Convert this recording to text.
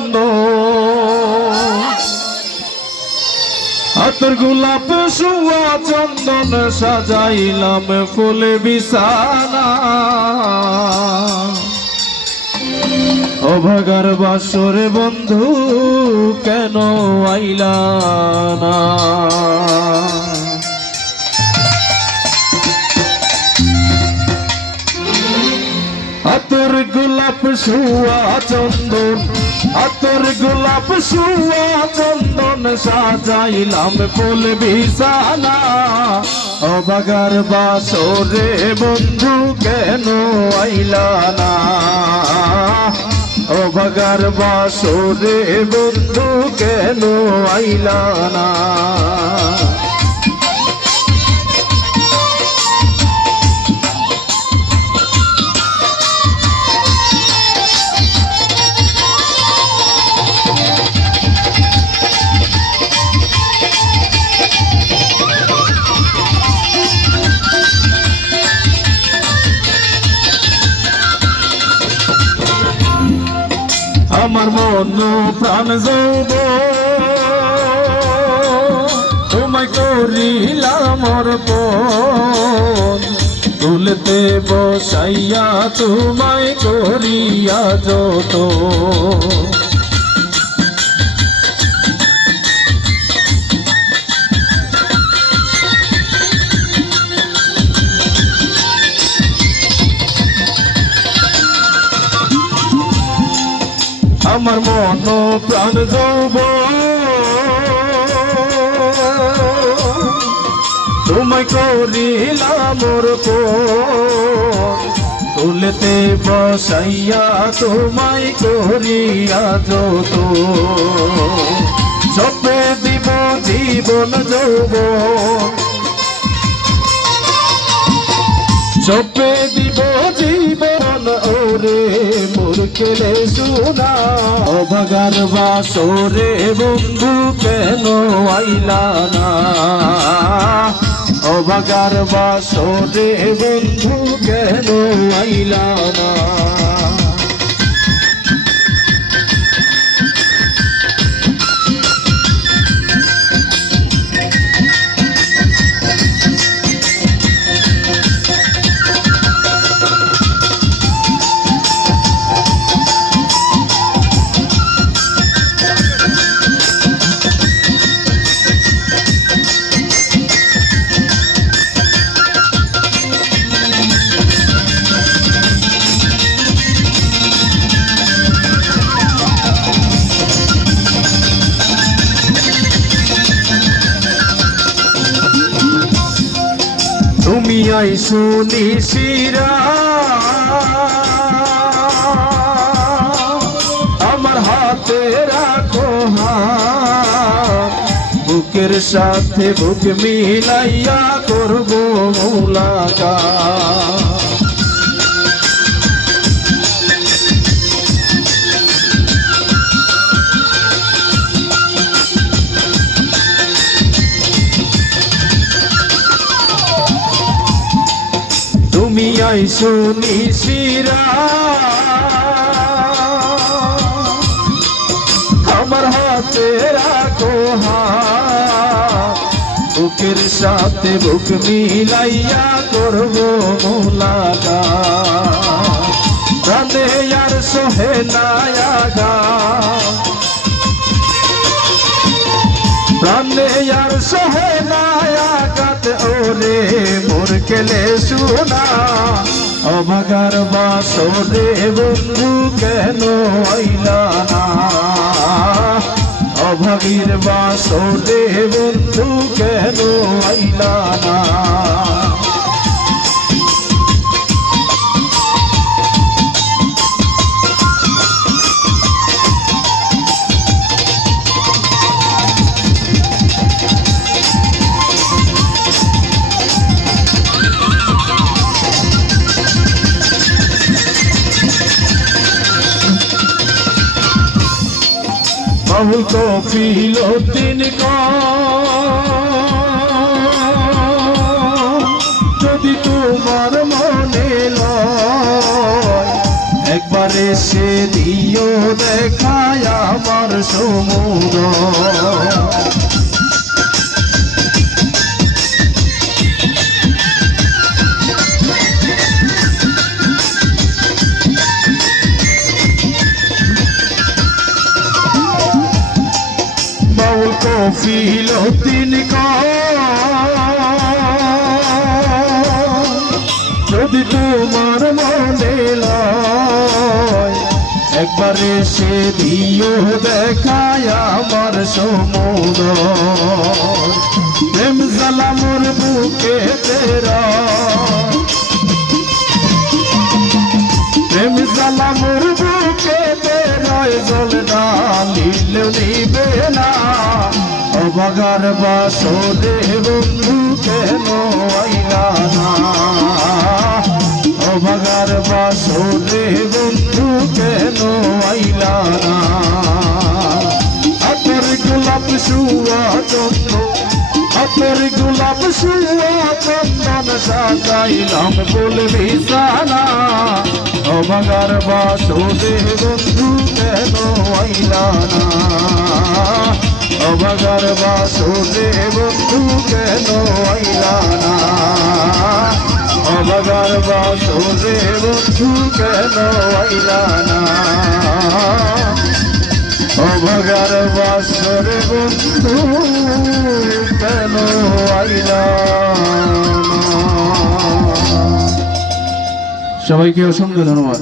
চন্দন আতর গোলাপ সুয়া চন্দন সাজাইলাম ফুলে বিছানা অভাগার বাসরে বন্ধু কেন আইলা না আতর গোলাপ সুয়া চন্দন আতর গোলাপ সুয়া চন্দন সাজাইলাম ফুল বিছানা অভাগার বাসরে বন্ধু কেন আইলা না অভাগার বাসরে বন্ধু কেন আইলা না আমার মন প্রাণ যৌব তোমায় করিলাম অর্পণ তুলতে বসাইয়া তোমায় করিয়া যত আমার মন প্রাণ যৌব তোমায় করিলাম তুলতে বসাইয়া তোমায় করিয়া যত সপে দিব জীবন যৌবন সপে দিব জীবন ওরে মোর কেলে শুনা অভাগার বাসরে বন্ধু কেন আইলা না অভাগার বাসরে বন্ধু কেন আইলা না তুমি আইসো নিশিরা আমার হাতে রাখো হাত বুকের সাথে বুক মিলাইয়া করবো মুলাকাত তুমি আইসো নিশিরা আমার হাতে রাখো হাত বুকের সাথে বুক মিলাইয়া করবো মুলাকাত প্রাণে আর সহে না আঘাত প্রাণে আর সহে না আঘাত ওরে মোর কেলে শুনা অভাগার বাসরে বন্ধু কেন আইলা না অভাগীর বাসরে বন্ধু কেন আইলা না বাবুল কফিল দিন যদি তোমার মনে লয় একবার এসে দিও দেখায়া সমুদ্র বাউল কফিলউদ্দিন যদি তোমার মনে লয় একবার এসে দিও দেখায় আমার সমুদ্র প্রেম জ্বালা মোর বুকে তেরা প্রেম জ্বালা মোর বুকে তেরায় জল ডালিলেও নিবে না অবাগার বাসরে বন্ধু কেন আইলা না অবাগার বাসরে বন্ধু কেন আইলা না আতর গোলাপ শুয়া চন্দ্র আতর গোলাপ শুয়া চন্দন সাজাইলাম বলবি জানা অবাগার বাসরে বন্ধু কেন আইলা না অবাগার বাসরে বন্ধু কেন আইলা না অবাগার বাসরে বন্ধু কেন আইলা না অবাগার বাসরে বন্ধু কেন আইলা না। সবাইকে অসংখ্য ধন্যবাদ।